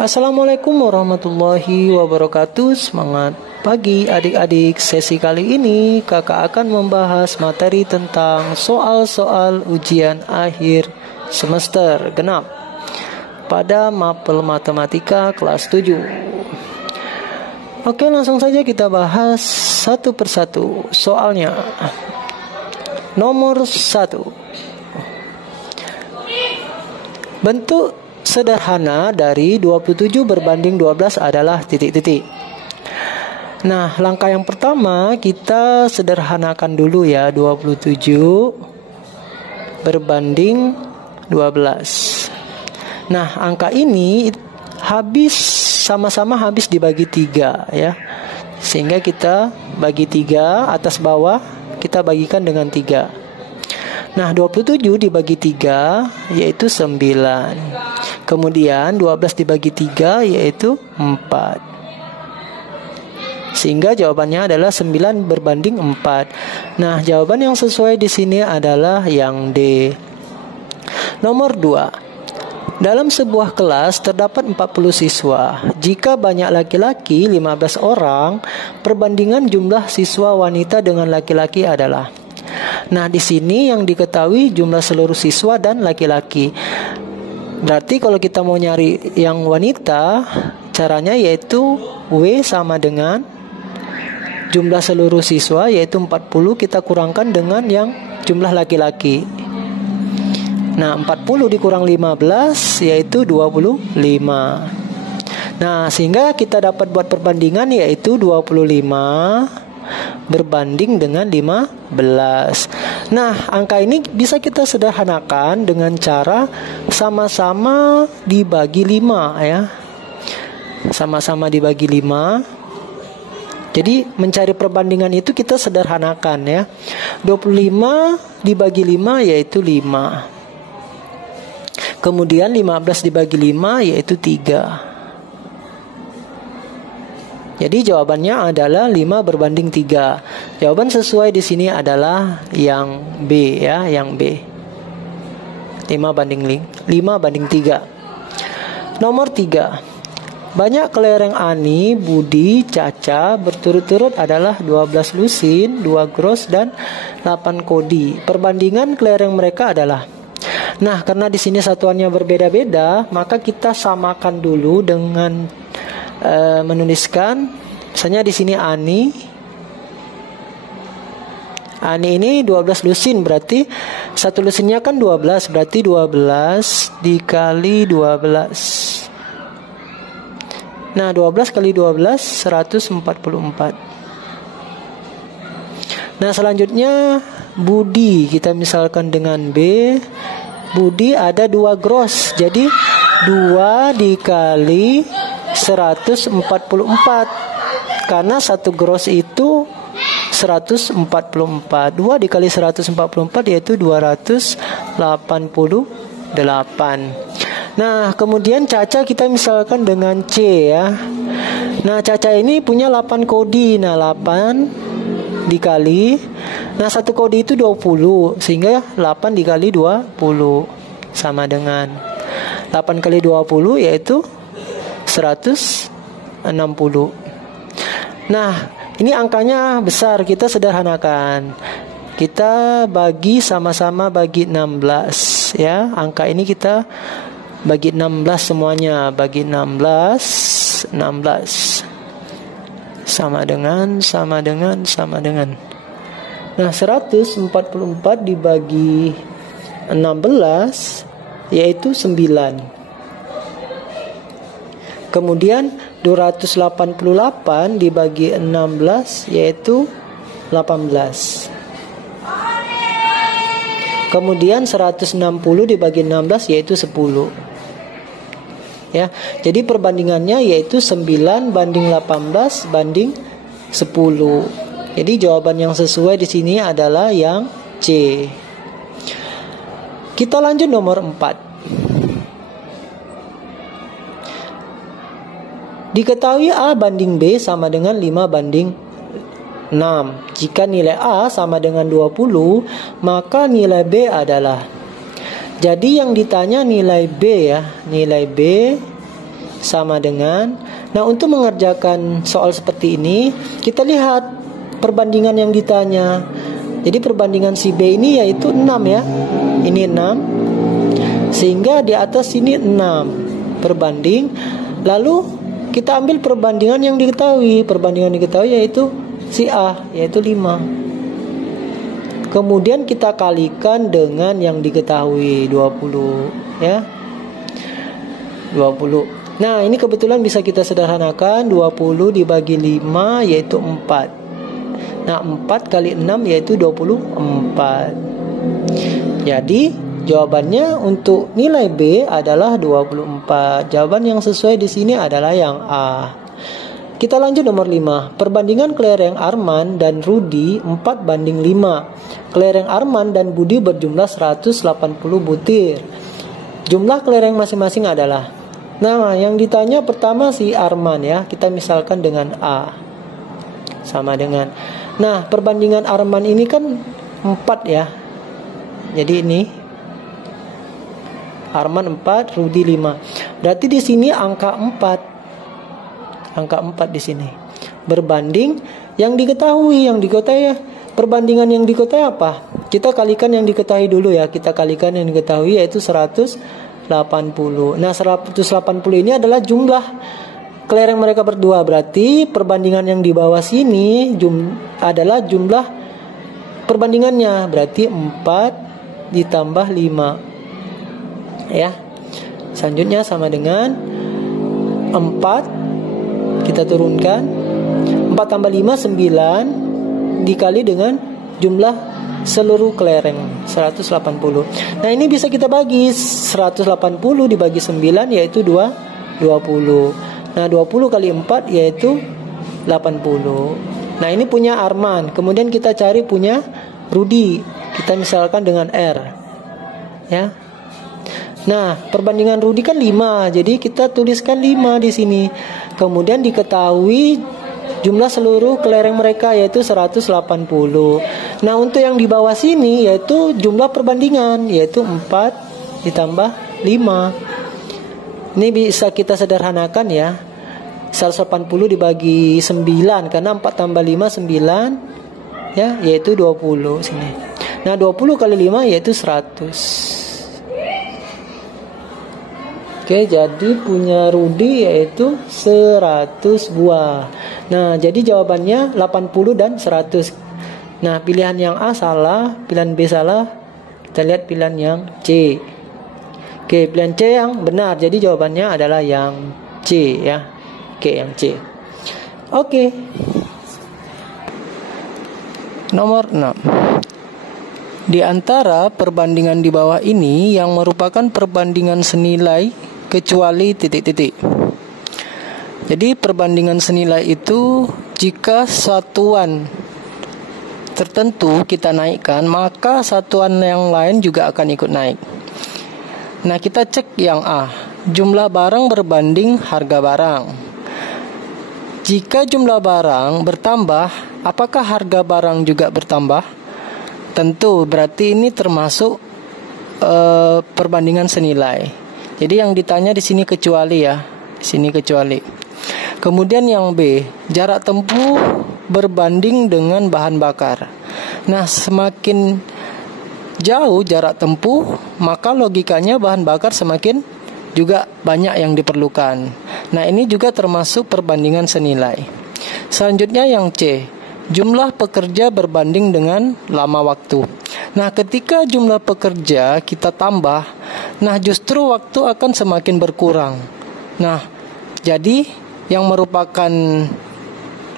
Assalamualaikum warahmatullahi wabarakatuh. Semangat pagi adik-adik. Sesi kali ini kakak akan membahas materi tentang soal-soal ujian akhir semester genap pada mapel matematika kelas 7. Oke, langsung saja kita bahas satu persatu soalnya. Nomor 1. Bentuk sederhana dari 27 berbanding 12 adalah titik-titik. Nah, langkah yang pertama kita sederhanakan dulu ya, 27 berbanding 12. Nah, angka ini sama-sama habis dibagi 3 ya. Sehingga kita bagi 3 atas bawah, kita bagikan dengan 3. Nah, 27 dibagi 3 yaitu 9. Kemudian 12 dibagi 3 yaitu 4. Sehingga jawabannya adalah 9 berbanding 4. Nah, jawaban yang sesuai di sini adalah yang D. Nomor 2. Dalam sebuah kelas terdapat 40 siswa. Jika banyak laki-laki 15 orang, perbandingan jumlah siswa wanita dengan laki-laki adalah. Nah, di sini yang diketahui jumlah seluruh siswa dan laki-laki. Berarti kalau kita mau nyari yang wanita, caranya yaitu W sama dengan jumlah seluruh siswa yaitu 40 kita kurangkan dengan yang jumlah laki-laki. Nah, 40 dikurang 15 yaitu 25. Nah, sehingga kita dapat buat perbandingan yaitu 25 berbanding dengan 15. Nah, angka ini bisa kita sederhanakan dengan cara sama-sama dibagi 5 ya. Sama-sama dibagi 5. Jadi mencari perbandingan itu kita sederhanakan ya. 25 dibagi 5 yaitu 5. Kemudian 15 dibagi 5 yaitu 3. Jadi jawabannya adalah 5 berbanding 3. Jawaban sesuai di sini adalah yang B ya, yang B. 5 banding 3. Nomor 3. Banyak kelereng Ani, Budi, Caca berturut-turut adalah 12 lusin, 2 gros dan 8 kodi. Perbandingan kelereng mereka adalah. Nah, karena di sini satuannya berbeda-beda, maka kita samakan dulu dengan menuliskan, misalnya di sini Ani ini 12 lusin, berarti satu lusinnya kan 12, berarti 12 dikali 12. Nah, 12 kali 12 144. Nah, selanjutnya Budi, kita misalkan dengan B. Budi ada 2 gros, jadi 2 dikali 144. Karena 1 gros itu 144. 2 dikali 144 yaitu 288. Nah, kemudian Caca kita misalkan dengan C ya. Nah, Caca ini punya 8 kodi. Nah, 8 dikali, nah 1 kodi itu 20, sehingga 8 dikali 20 sama dengan 8 kali 20 yaitu 160. Nah, ini angkanya besar, kita sederhanakan. Kita bagi sama-sama bagi 16 ya. Angka ini kita bagi 16 semuanya, bagi 16 sama dengan. Nah, 144 dibagi 16 yaitu 9. Kemudian 288 dibagi 16 yaitu 18. Kemudian 160 dibagi 16 yaitu 10. Ya, jadi perbandingannya yaitu 9 banding 18 banding 10. Jadi jawaban yang sesuai di sini adalah yang C. Kita lanjut nomor 4. Diketahui A banding B sama dengan 5 banding 6. Jika nilai A sama dengan 20, maka nilai B adalah. Jadi yang ditanya nilai B ya. Nilai B sama dengan. Nah, untuk mengerjakan soal seperti ini, kita lihat perbandingan yang ditanya. Jadi perbandingan si B ini yaitu 6 ya. Ini 6. Sehingga di atas sini 6 perbanding. Lalu kita ambil perbandingan yang diketahui. Perbandingan diketahui yaitu si A, yaitu 5. Kemudian kita kalikan dengan yang diketahui 20 ya. 20. Nah, ini kebetulan bisa kita sederhanakan. 20 dibagi 5 yaitu 4. Nah, 4 kali 6 yaitu 24. Jadi jawabannya untuk nilai B adalah 24. Jawaban yang sesuai di sini adalah yang A. Kita lanjut nomor 5. Perbandingan kelereng Arman dan Rudi 4:5. Kelereng Arman dan Budi berjumlah 180 butir. Jumlah kelereng masing-masing adalah. Nah, yang ditanya pertama si Arman ya. Kita misalkan dengan A. Sama dengan. Nah, perbandingan Arman ini kan 4 ya. Jadi ini Arman 4, Rudi 5. Berarti di sini angka 4. Angka 4 di sini. Berbanding yang diketahui, ya. Perbandingan yang diketahui apa? Kita kalikan yang diketahui dulu ya. Kita kalikan yang diketahui yaitu 180. Nah, 180 ini adalah jumlah kelereng mereka berdua. Berarti perbandingan yang di bawah sini adalah jumlah perbandingannya. Berarti 4 ditambah 5. Ya. Selanjutnya sama dengan 4. Kita turunkan. 4 tambah 5 9 dikali dengan jumlah seluruh kelereng 180. Nah, ini bisa kita bagi. 180 dibagi 9 yaitu 20. Nah, 20 kali 4 yaitu 80. Nah, ini punya Arman. Kemudian kita cari punya Rudi. Kita misalkan dengan R. Ya. Nah, perbandingan Rudi kan 5. Jadi kita tuliskan 5 di sini. Kemudian diketahui jumlah seluruh kelereng mereka yaitu 180. Nah, untuk yang di bawah sini yaitu jumlah perbandingan yaitu 4 ditambah 5. Ini bisa kita sederhanakan ya. 180 dibagi 9 karena 4 tambah 5 9 ya, yaitu 20 sini. Nah, 20 kali 5 yaitu 100. Oke, jadi punya Rudi yaitu 100 buah. Nah, jadi jawabannya 80 dan 100. Nah, pilihan yang A salah, pilihan B salah. Kita lihat pilihan yang C. Oke, pilihan C yang benar. Jadi jawabannya adalah yang C ya. Oke, yang C. Oke. Nomor 6. Di antara perbandingan di bawah ini yang merupakan perbandingan senilai kecuali titik-titik. Jadi perbandingan senilai itu jika satuan tertentu kita naikkan, maka satuan yang lain juga akan ikut naik. Nah, kita cek yang A. Jumlah barang berbanding harga barang. Jika jumlah barang bertambah, apakah harga barang juga bertambah? Tentu, berarti ini termasuk perbandingan senilai. Jadi yang ditanya di sini kecuali ya, di sini kecuali. Kemudian yang B, jarak tempuh berbanding dengan bahan bakar. Nah, semakin jauh jarak tempuh, maka logikanya bahan bakar semakin juga banyak yang diperlukan. Nah, ini juga termasuk perbandingan senilai. Selanjutnya yang C, jumlah pekerja berbanding dengan lama waktu. Nah, ketika jumlah pekerja kita tambah, nah justru waktu akan semakin berkurang. Nah, jadi yang merupakan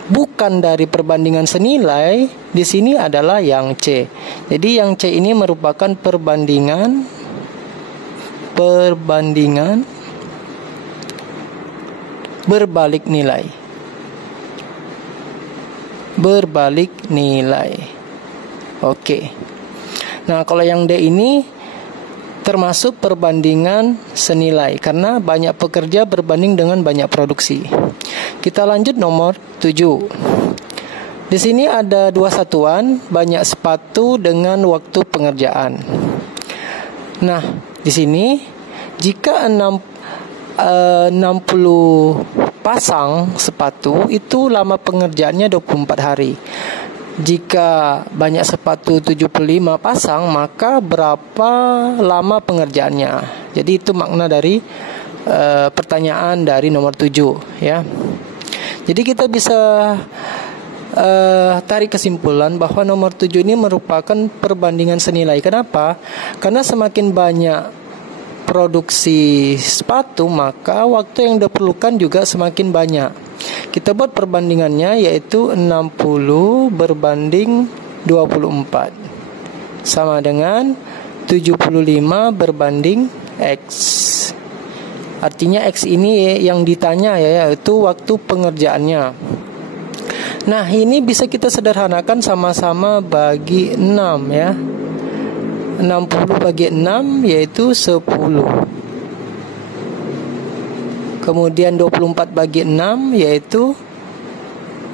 bukan dari perbandingan senilai di sini adalah yang C. Jadi yang C ini merupakan perbandingan berbalik nilai. Berbalik nilai. Oke. Nah, kalau yang D ini termasuk perbandingan senilai karena banyak pekerja berbanding dengan banyak produksi. Kita lanjut nomor 7. Di sini ada dua satuan, banyak sepatu dengan waktu pengerjaan. Nah, di sini jika 60 pasang sepatu, itu lama pengerjaannya 24 hari. Jika banyak sepatu 75 pasang, maka berapa lama pengerjaannya? Jadi itu makna dari pertanyaan dari nomor 7 ya. Jadi kita bisa tarik kesimpulan bahwa nomor 7 ini merupakan perbandingan senilai. Kenapa? Karena semakin banyak produksi sepatu, maka waktu yang diperlukan juga semakin banyak. Kita buat perbandingannya, yaitu 60 berbanding 24 sama dengan 75 berbanding X. Artinya X ini yang ditanya ya, yaitu waktu pengerjaannya. Nah, ini bisa kita sederhanakan sama-sama bagi 6 ya. 60 bagi 6 yaitu 10. Kemudian 24 bagi 6 yaitu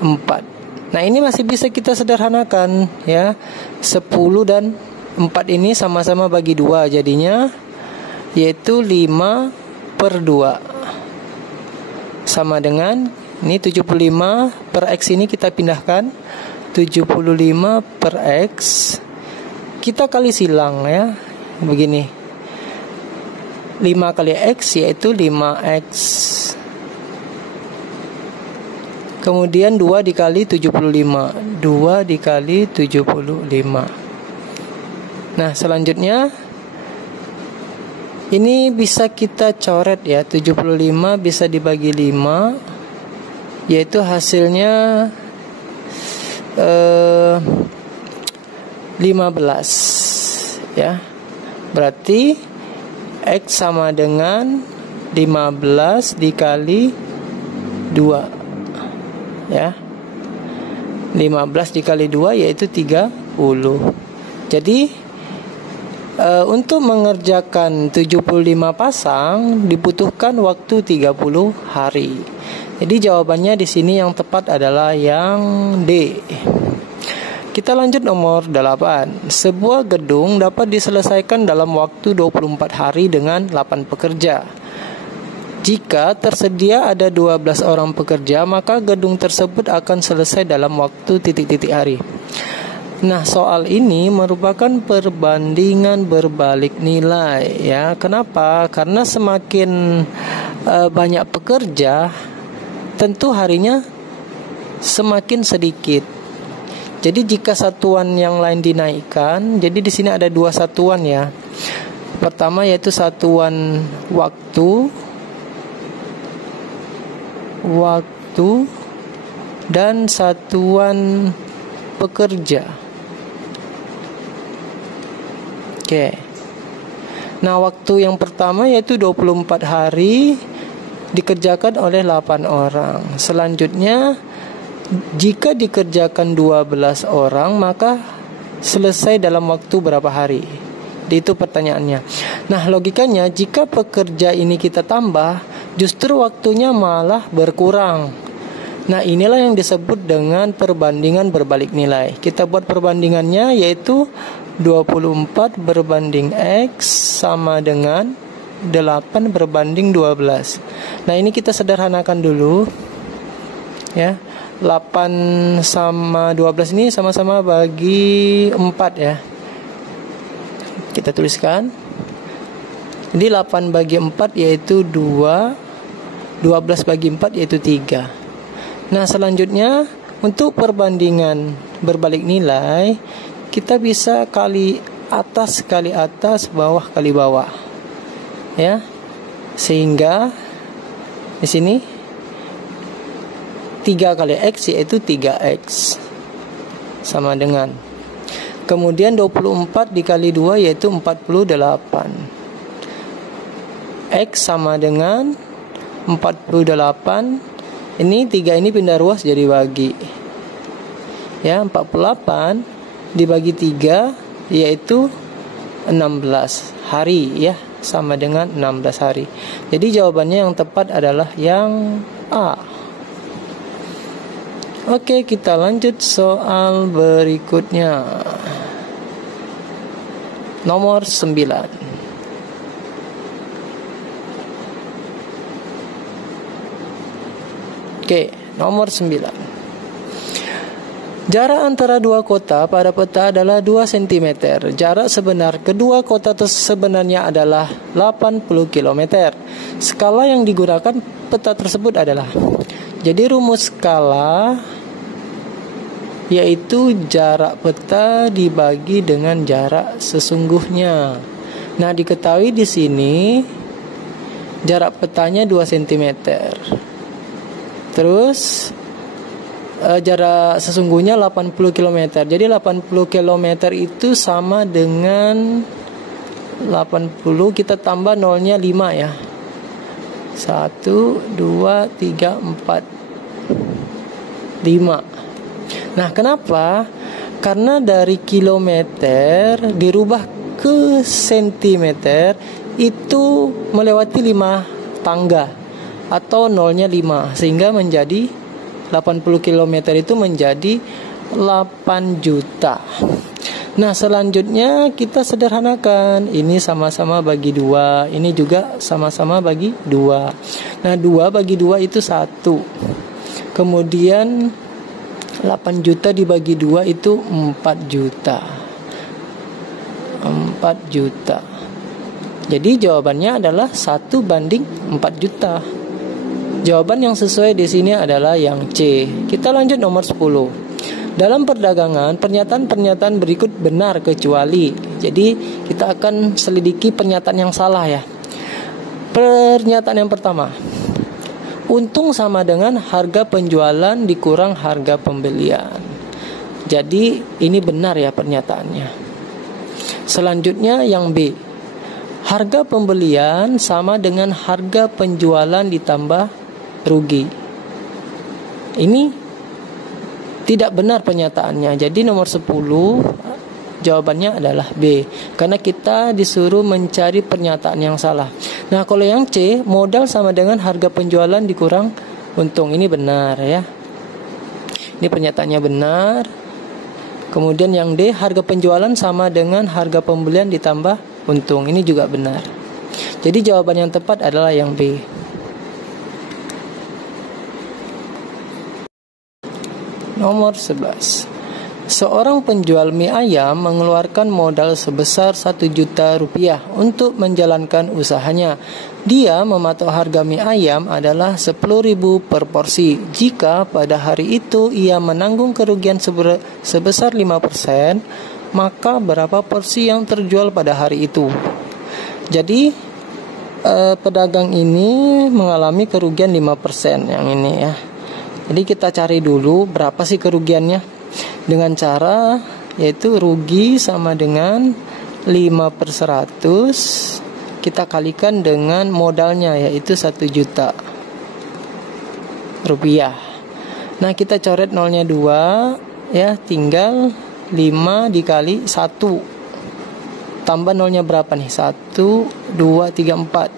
4. Nah, ini masih bisa kita sederhanakan ya. 10 dan 4 ini sama-sama bagi 2, jadinya yaitu 5/2. Sama dengan ini 75 per X, ini kita pindahkan 75 per X. Kita kali silang ya. Begini. 5 kali X yaitu 5X. Kemudian 2 dikali 75. 2 dikali 75. Nah, selanjutnya ini bisa kita coret ya. 75 bisa dibagi 5, yaitu hasilnya 15 ya. Berarti X sama dengan 15 dikali 2 ya. 15 dikali 2 yaitu 30. Jadi untuk mengerjakan 75 pasang dibutuhkan waktu 30 hari. Jadi jawabannya di sini yang tepat adalah yang D. Kita lanjut nomor 8. Sebuah gedung dapat diselesaikan dalam waktu 24 hari dengan 8 pekerja. Jika tersedia ada 12 orang pekerja, maka gedung tersebut akan selesai dalam waktu titik-titik hari. Nah, soal ini merupakan perbandingan berbalik nilai ya. Kenapa? Karena semakin banyak pekerja, tentu harinya semakin sedikit. Jadi jika satuan yang lain dinaikkan, jadi di sini ada 2 satuan ya. Pertama yaitu satuan waktu dan satuan pekerja. Oke. Nah, waktu yang pertama yaitu 24 hari dikerjakan oleh 8 orang. Selanjutnya, jika dikerjakan 12 orang, maka selesai dalam waktu berapa hari? Itu pertanyaannya. Nah, logikanya jika pekerja ini kita tambah, justru waktunya malah berkurang. Nah, inilah yang disebut dengan perbandingan berbalik nilai. Kita buat perbandingannya yaitu 24 berbanding X sama dengan 8 berbanding 12. Nah, ini kita sederhanakan dulu ya. 8 sama 12 ini sama-sama bagi 4 ya. Kita tuliskan. Jadi 8 bagi 4 yaitu 2, 12 bagi 4 yaitu 3. Nah, selanjutnya untuk perbandingan berbalik nilai, kita bisa kali atas, bawah kali bawah. Ya. Sehingga di sini 3 kali X yaitu 3X sama dengan, kemudian 24 dikali 2 yaitu 48. X sama dengan 48. Ini 3 ini pindah ruas jadi bagi ya. 48 dibagi 3 yaitu 16 hari ya, sama dengan 16 hari. Jadi jawabannya yang tepat adalah yang A. Oke, kita lanjut soal berikutnya. Nomor 9. Oke, nomor 9. Jarak antara dua kota pada peta adalah 2 cm. Jarak sebenar kedua kota sebenarnya adalah 80 km. Skala yang digunakan peta tersebut adalah, jadi rumus skala yaitu jarak peta dibagi dengan jarak sesungguhnya. Nah, diketahui di sini jarak petanya 2 cm. Terus jarak sesungguhnya 80 km. Jadi 80 km itu sama dengan 80, kita tambah nolnya 5 ya. 1, 2, 3, 4, 5. Nah, kenapa? Karena dari kilometer dirubah ke sentimeter itu melewati 5 tangga atau nolnya 5, sehingga menjadi 80 km itu menjadi 8 juta. Nah, selanjutnya kita sederhanakan. Ini sama-sama bagi 2, ini juga sama-sama bagi 2. Nah, 2 bagi 2 itu 1. Kemudian 8 juta dibagi 2 itu 4 juta. 4 juta. Jadi jawabannya adalah 1 banding 4 juta. Jawaban yang sesuai di sini adalah yang C. Kita lanjut nomor 10. Dalam perdagangan, pernyataan-pernyataan berikut benar kecuali. Jadi kita akan selidiki pernyataan yang salah ya. Pernyataan yang pertama, untung sama dengan harga penjualan dikurang harga pembelian. Jadi ini benar ya pernyataannya. Selanjutnya yang B, harga pembelian sama dengan harga penjualan ditambah rugi. Ini tidak benar pernyataannya. Jadi nomor 10 jawabannya adalah B, karena kita disuruh mencari pernyataan yang salah. Nah, kalau yang C, modal sama dengan harga penjualan dikurang untung. Ini benar ya. Ini pernyataannya benar. Kemudian yang D, harga penjualan sama dengan harga pembelian ditambah untung. Ini juga benar. Jadi jawaban yang tepat adalah yang B. Nomor 11. Seorang penjual mie ayam mengeluarkan modal sebesar 1 juta rupiah untuk menjalankan usahanya. Dia mematok harga mie ayam adalah 10.000 per porsi. Jika pada hari itu ia menanggung kerugian sebesar 5%, maka berapa porsi yang terjual pada hari itu? Jadi pedagang ini mengalami kerugian 5% yang ini ya. Jadi kita cari dulu berapa sih kerugiannya, dengan cara yaitu rugi sama dengan 5/100 kita kalikan dengan modalnya yaitu 1 juta rupiah. Nah, kita coret nolnya 2 ya, tinggal 5 dikali 1. Tambah nolnya berapa nih? 1, 2, 3, 4.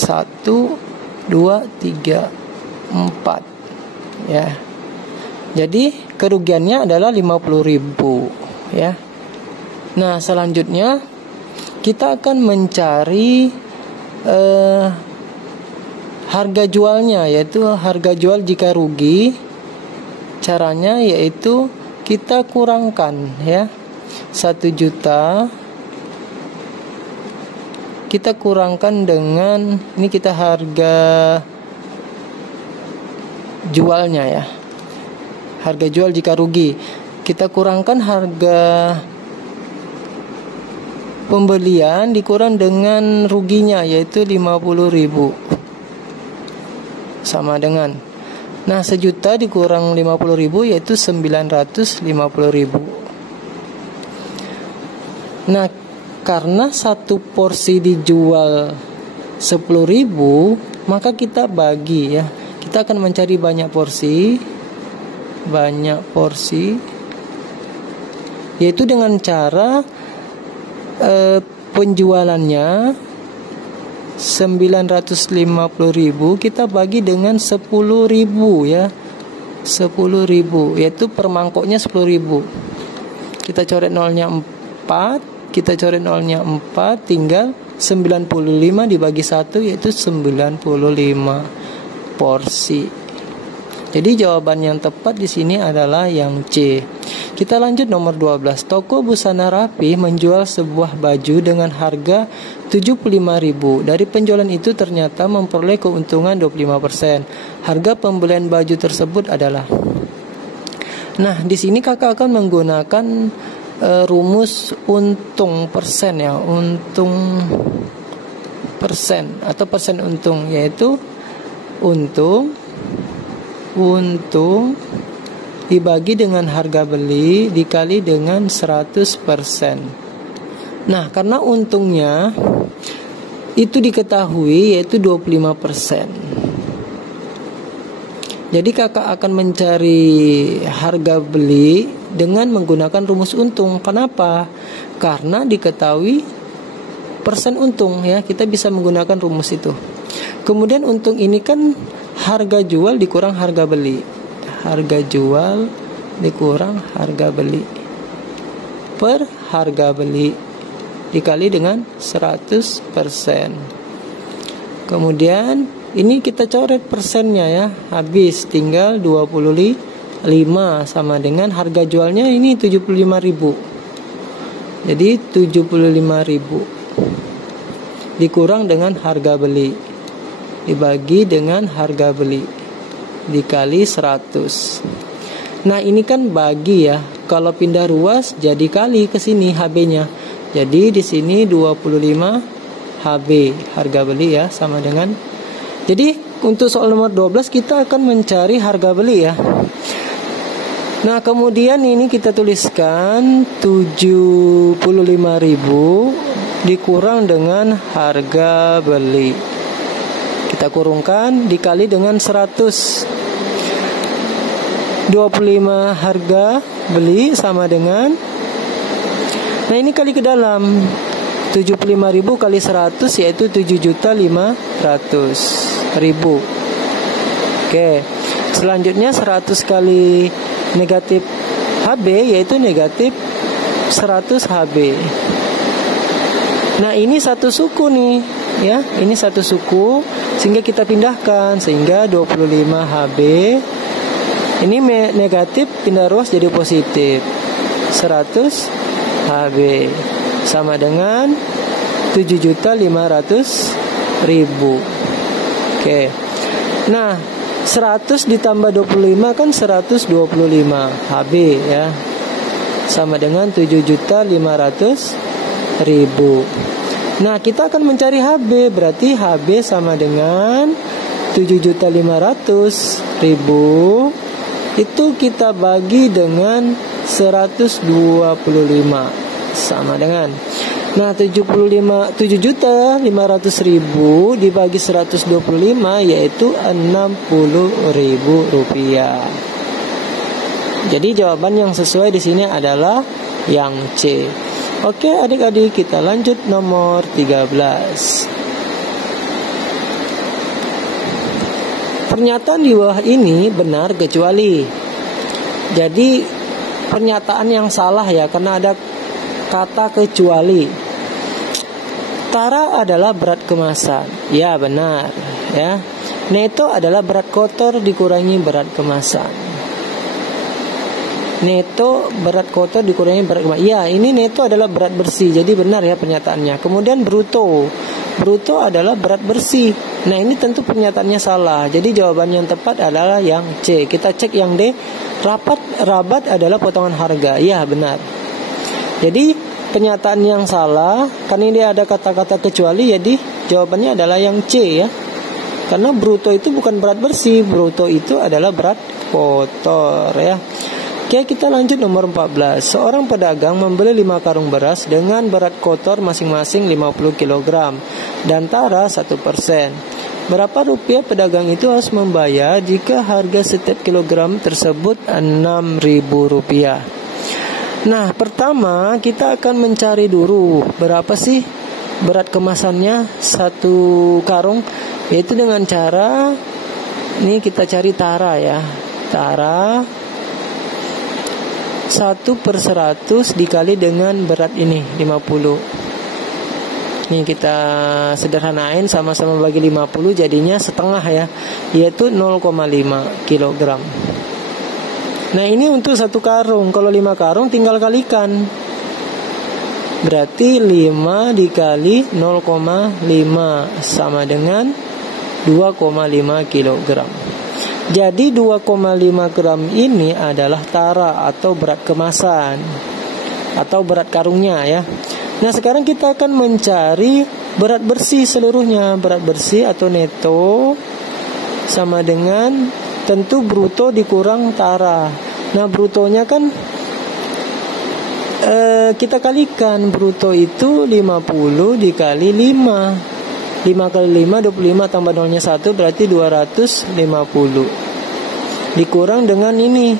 1, 2, 3, 4 ya. Jadi kerugiannya adalah 50.000 ya. Nah, selanjutnya kita akan mencari harga jualnya, yaitu harga jual jika rugi. Caranya yaitu kita kurangkan ya, 1 juta kita kurangkan dengan, ini kita harga jualnya ya, harga jual jika rugi, kita kurangkan harga pembelian dikurang dengan ruginya yaitu 50.000 sama dengan, nah 1 juta dikurang 50.000 yaitu 950.000. Nah, karena satu porsi dijual 10.000, maka kita bagi ya. Kita akan mencari banyak porsi, yaitu dengan cara penjualannya 950.000 kita bagi dengan 10.000 ya, 10.000 yaitu per mangkoknya 10.000. Kita coret nolnya 4, kita coret nolnya 4, tinggal 95 dibagi 1 yaitu 95. porsi. Jadi jawaban yang tepat di sini adalah yang C. Kita lanjut nomor 12. Toko busana rapi menjual sebuah baju dengan harga 75.000. Dari penjualan itu ternyata memperoleh keuntungan 25%. Harga pembelian baju tersebut adalah. Nah, di sini kakak akan menggunakan rumus untung persen ya, untung persen atau persen untung, yaitu untung dibagi dengan harga beli dikali dengan 100%. Nah, karena untungnya itu diketahui yaitu 25%. Jadi kakak akan mencari harga beli dengan menggunakan rumus untung. Kenapa? Karena diketahui persen untung ya, kita bisa menggunakan rumus itu. Kemudian untung ini kan harga jual dikurang harga beli. Harga jual dikurang harga beli per harga beli dikali dengan 100%. Kemudian ini kita coret persennya ya. Habis tinggal 25 sama dengan harga jualnya ini 75.000. Jadi 75.000 dikurang dengan harga beli dibagi dengan harga beli dikali 100. Nah, ini kan bagi ya. Kalau pindah ruas jadi kali ke sini HB-nya. Jadi di sini 25 HB harga beli ya, sama dengan. Jadi untuk soal nomor 12 kita akan mencari harga beli ya. Nah, kemudian ini kita tuliskan 75.000 dikurang dengan harga beli. Kita kurungkan dikali dengan 100. 25 harga beli sama dengan, nah ini kali ke dalam 75.000 kali 100 yaitu 7.500.000. Oke, selanjutnya 100 kali negatif HB yaitu negatif 100 HB. Nah, ini satu suku nih ya, ini satu suku sehingga kita pindahkan sehingga 25 HB ini negatif pindah ruas jadi positif 100 HB sama dengan 7.500.000. Oke. Nah, 100 ditambah 25 kan 125 HB ya. Sama dengan 7.500.000. Nah, kita akan mencari HB, berarti HB sama dengan 7.500.000 itu kita bagi dengan 125 sama dengan, nah 7.500.000 dibagi 125 yaitu 60.000 rupiah. Jadi jawaban yang sesuai di sini adalah yang C. Oke adik-adik, kita lanjut nomor 13. Pernyataan di bawah ini benar kecuali. Jadi pernyataan yang salah ya, karena ada kata kecuali. Tara adalah berat kemasan. Ya benar ya. Neto adalah berat kotor dikurangi berat kemasan. Neto berat kotor dikurangi berat kemasan. Ya, ini neto adalah berat bersih. Jadi benar ya pernyataannya. Kemudian bruto. Bruto adalah berat bersih. Nah, ini tentu pernyataannya salah. Jadi jawaban yang tepat adalah yang C. Kita cek yang D. Rabat adalah potongan harga. Ya, benar. Jadi pernyataan yang salah karena ini ada kata-kata kecuali, jadi jawabannya adalah yang C ya. Karena bruto itu bukan berat bersih, bruto itu adalah berat kotor ya. Oke, kita lanjut nomor 14. Seorang pedagang membeli 5 karung beras dengan berat kotor masing-masing 50 kg dan tara 1%. Berapa rupiah pedagang itu harus membayar jika harga setiap kilogram tersebut 6.000 rupiah? Nah, pertama kita akan mencari dulu berapa sih berat kemasannya satu karung, yaitu dengan cara ini kita cari tara ya. Tara 1/100 dikali dengan berat ini 50. Nih kita sederhanain, sama-sama bagi 50 jadinya setengah ya, yaitu 0,5 kg. Nah ini untuk satu karung. Kalau 5 karung tinggal kalikan. Berarti 5 dikali 0,5 sama dengan 2,5 kg. Jadi 2,5 gram ini adalah tara atau berat kemasan atau berat karungnya ya. Nah sekarang kita akan mencari berat bersih seluruhnya. Berat bersih atau neto sama dengan tentu bruto dikurang tara. Nah brutonya kan kita kalikan. Bruto itu 50 dikali 5. 5 kali 5 25 tambah nolnya 1 berarti 250. Dikurang dengan ini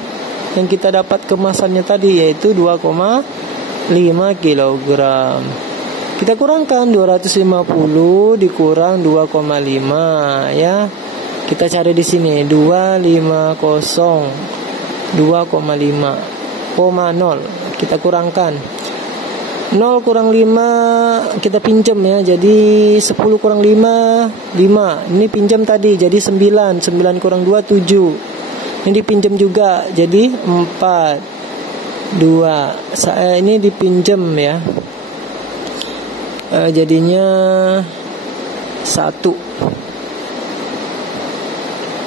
yang kita dapat kemasannya tadi, yaitu 2,5 kg. Kita kurangkan 250 dikurang 2,5 ya. Kita cari di sini 250 2,5 kita kurangkan 0 kurang 5 kita pinjam ya. Jadi 10 kurang 5 5. Ini pinjam tadi jadi 9. 9 kurang 2 7. Ini dipinjam juga jadi 4 2. Ini dipinjam ya. Jadinya 1.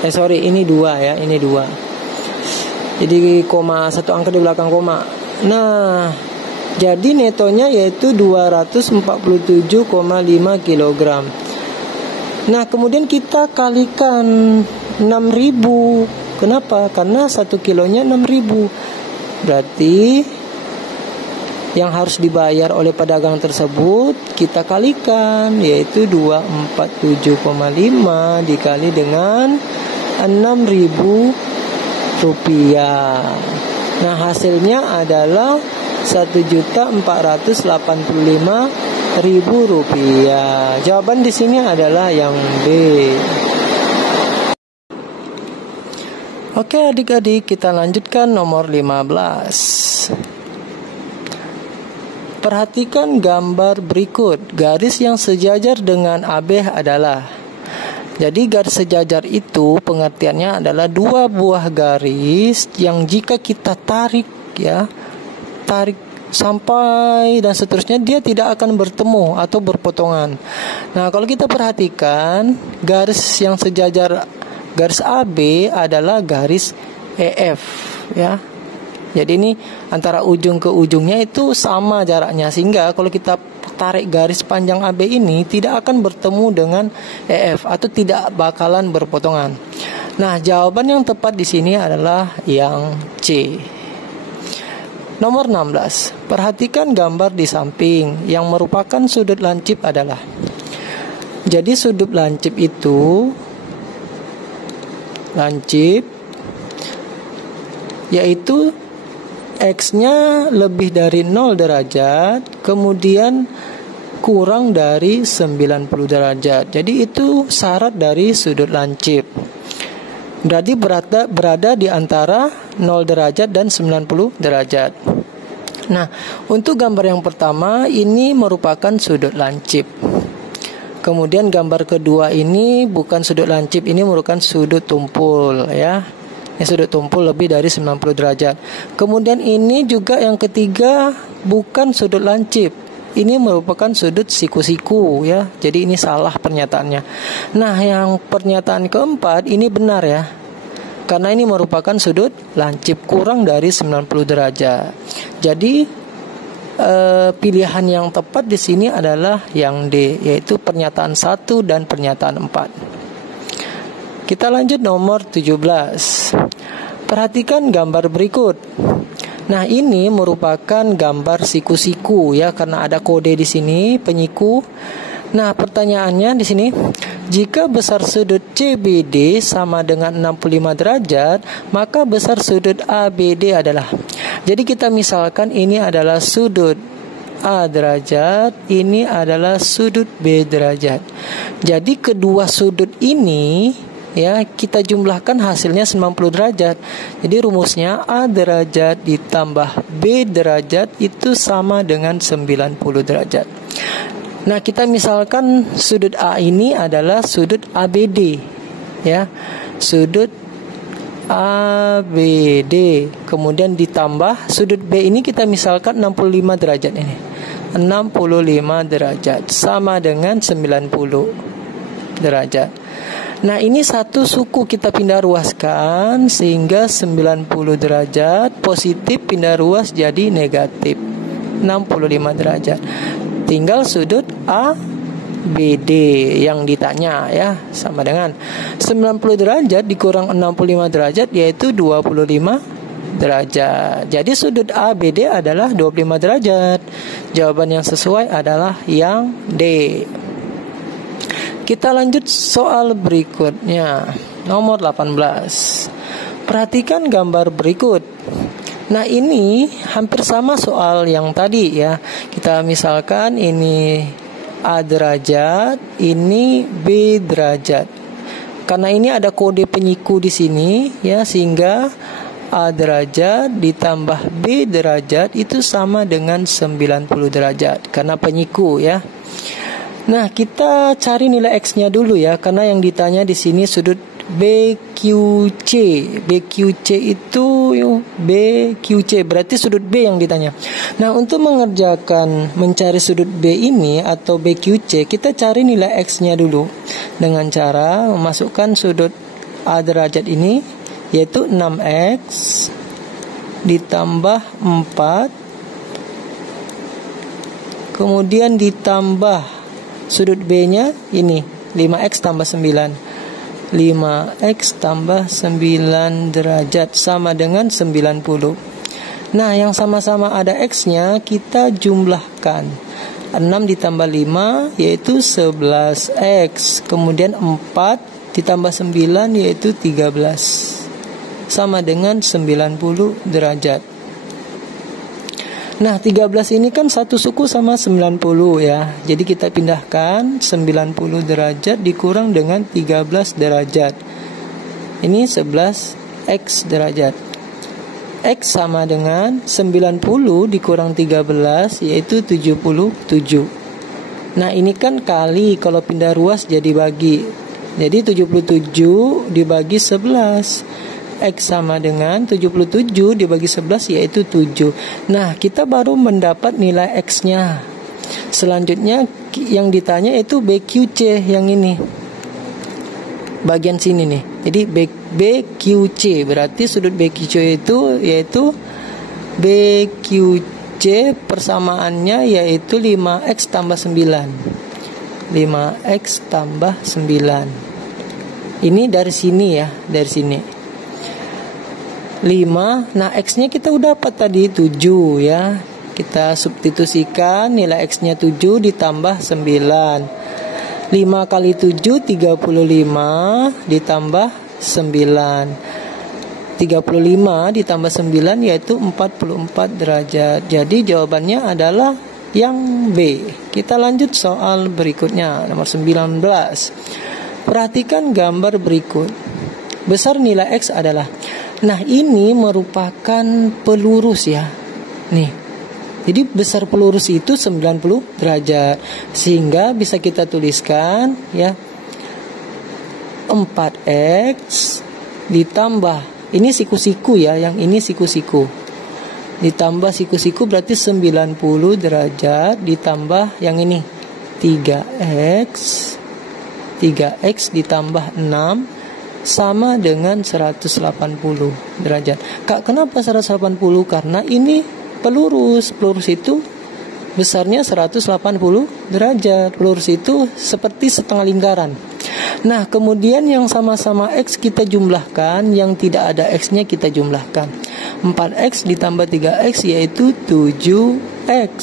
Ini 2 ya. Ini 2. Jadi koma, satu angka di belakang koma. Nah jadi netonya yaitu 247,5 kg. Nah kemudian kita kalikan 6.000. Kenapa? Karena 1 kilonya 6.000. Berarti yang harus dibayar oleh pedagang tersebut kita kalikan, yaitu 247,5 dikali dengan 6.000 rupiah. Nah hasilnya adalah 1.485.000 rupiah. Jawaban di sini adalah yang B. Oke adik-adik, kita lanjutkan nomor 15. Perhatikan gambar berikut. Garis yang sejajar dengan AB adalah. Jadi garis sejajar itu pengertiannya adalah dua buah garis yang jika kita tarik sampai dan seterusnya dia tidak akan bertemu atau berpotongan. Nah, kalau kita perhatikan garis yang sejajar garis AB adalah garis EF ya. Jadi ini antara ujung ke ujungnya itu sama jaraknya, sehingga kalau kita tarik garis panjang AB ini tidak akan bertemu dengan EF atau tidak bakalan berpotongan. Nah, jawaban yang tepat di sini adalah yang C. Nomor 16. Perhatikan gambar di samping yang merupakan sudut lancip adalah. Jadi sudut lancip itu yaitu X-nya lebih dari 0 derajat, kemudian kurang dari 90 derajat. Jadi itu syarat dari sudut lancip. Berarti berada di antara 0 derajat dan 90 derajat. Nah, untuk gambar yang pertama ini merupakan sudut lancip. Kemudian gambar kedua ini bukan sudut lancip, ini merupakan sudut tumpul ya. Ini sudut tumpul lebih dari 90 derajat. Kemudian ini juga yang ketiga bukan sudut lancip. Ini merupakan sudut siku-siku ya. Jadi ini salah pernyataannya. Nah, yang pernyataan keempat ini benar ya. Karena ini merupakan sudut lancip kurang dari 90 derajat. Jadi pilihan yang tepat di sini adalah yang D, yaitu pernyataan 1 dan pernyataan 4. Kita lanjut nomor 17. Perhatikan gambar berikut. Nah, ini merupakan gambar siku-siku ya, karena ada kode di sini penyiku. Nah, pertanyaannya di sini, jika besar sudut CBD sama dengan 65 derajat, maka besar sudut ABD adalah. Jadi kita misalkan ini adalah sudut A derajat, ini adalah sudut B derajat. Jadi kedua sudut ini ya kita jumlahkan hasilnya 90 derajat. Jadi rumusnya A derajat ditambah B derajat itu sama dengan 90 derajat. Nah, kita misalkan sudut A ini adalah sudut ABD, ya. Sudut ABD. Kemudian ditambah sudut B ini kita misalkan 65 derajat ini. 65 derajat sama dengan 90 derajat. Nah, ini satu suku kita pindah ruaskan sehingga 90 derajat positif pindah ruas jadi negatif 65 derajat. Tinggal sudut ABD yang ditanya, ya, sama dengan 90 derajat dikurang 65 derajat yaitu 25 derajat. Jadi sudut ABD adalah 25 derajat. Jawaban yang sesuai adalah yang D. Kita lanjut soal berikutnya, nomor 18. Perhatikan gambar berikut. Nah, ini hampir sama soal yang tadi, ya. Kita misalkan ini A derajat, ini B derajat. Karena ini ada kode penyiku di sini, ya, sehingga A derajat ditambah B derajat itu sama dengan 90 derajat karena penyiku, ya. Nah, kita cari nilai X-nya dulu, ya, karena yang ditanya di sini sudut BQC. BQC itu BQC berarti sudut B yang ditanya. Nah, untuk mencari sudut B ini atau BQC, kita cari nilai X-nya dulu dengan cara memasukkan sudut A derajat ini, yaitu 6X ditambah 4, kemudian ditambah sudut B-nya ini 5X tambah 9. 5X tambah 9 derajat sama dengan 90. Nah, yang sama-sama ada X-nya kita jumlahkan. 6 ditambah 5 yaitu 11X. Kemudian 4 ditambah 9 yaitu 13. Sama dengan 90 derajat. Nah, 13 ini kan satu suku sama 90, ya. Jadi kita pindahkan 90 derajat dikurang dengan 13 derajat. Ini 11X derajat. X sama dengan 90 dikurang 13 yaitu 77. Nah, ini kan kali, kalau pindah ruas jadi bagi. Jadi 77 dibagi 11. X sama dengan 77 dibagi 11 yaitu 7. Nah, kita baru mendapat nilai X-nya. Selanjutnya yang ditanya itu BQC yang ini. Bagian sini nih. Jadi BQC berarti sudut BQC itu yaitu BQC persamaannya yaitu 5X tambah 9. 5X tambah 9. Ini dari sini, ya, dari sini. 5, nah X-nya kita udah dapat tadi 7, ya. Kita substitusikan nilai X-nya 7 ditambah 9. 5 kali 7 35 ditambah 9. 35 ditambah 9 yaitu 44 derajat. Jadi jawabannya adalah yang B. Kita lanjut soal berikutnya, nomor 19. Perhatikan gambar berikut. Besar nilai X adalah, nah, ini merupakan pelurus, ya. Nih. Jadi besar pelurus itu 90 derajat. Sehingga bisa kita tuliskan, ya, 4X ditambah, ini siku-siku, ya, yang ini siku-siku. Ditambah siku-siku berarti 90 derajat ditambah yang ini 3X. 3X ditambah 6 sama dengan 180 derajat. Kak, kenapa 180? Karena ini pelurus. Pelurus itu besarnya 180 derajat. Pelurus itu seperti setengah lingkaran. Nah, kemudian yang sama-sama X kita jumlahkan, yang tidak ada X-nya kita jumlahkan. 4X ditambah 3X yaitu 7X.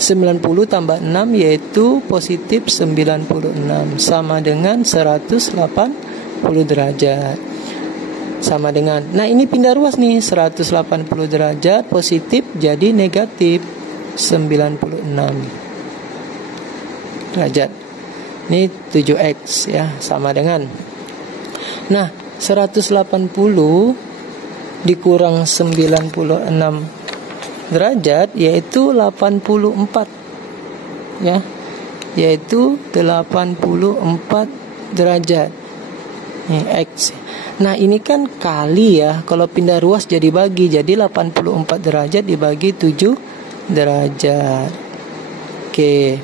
90 tambah 6 yaitu positif 96 sama dengan 180 derajat. Sama dengan, nah ini pindah ruas nih, 180 derajat positif jadi negatif 96 derajat. Ini 7X, ya, sama dengan, nah 180 dikurang 96 derajat yaitu 84, ya. yaitu 84 derajat. Ini X. Nah ini kan kali ya, kalau pindah ruas jadi bagi, jadi 84 derajat dibagi 7 derajat. Oke,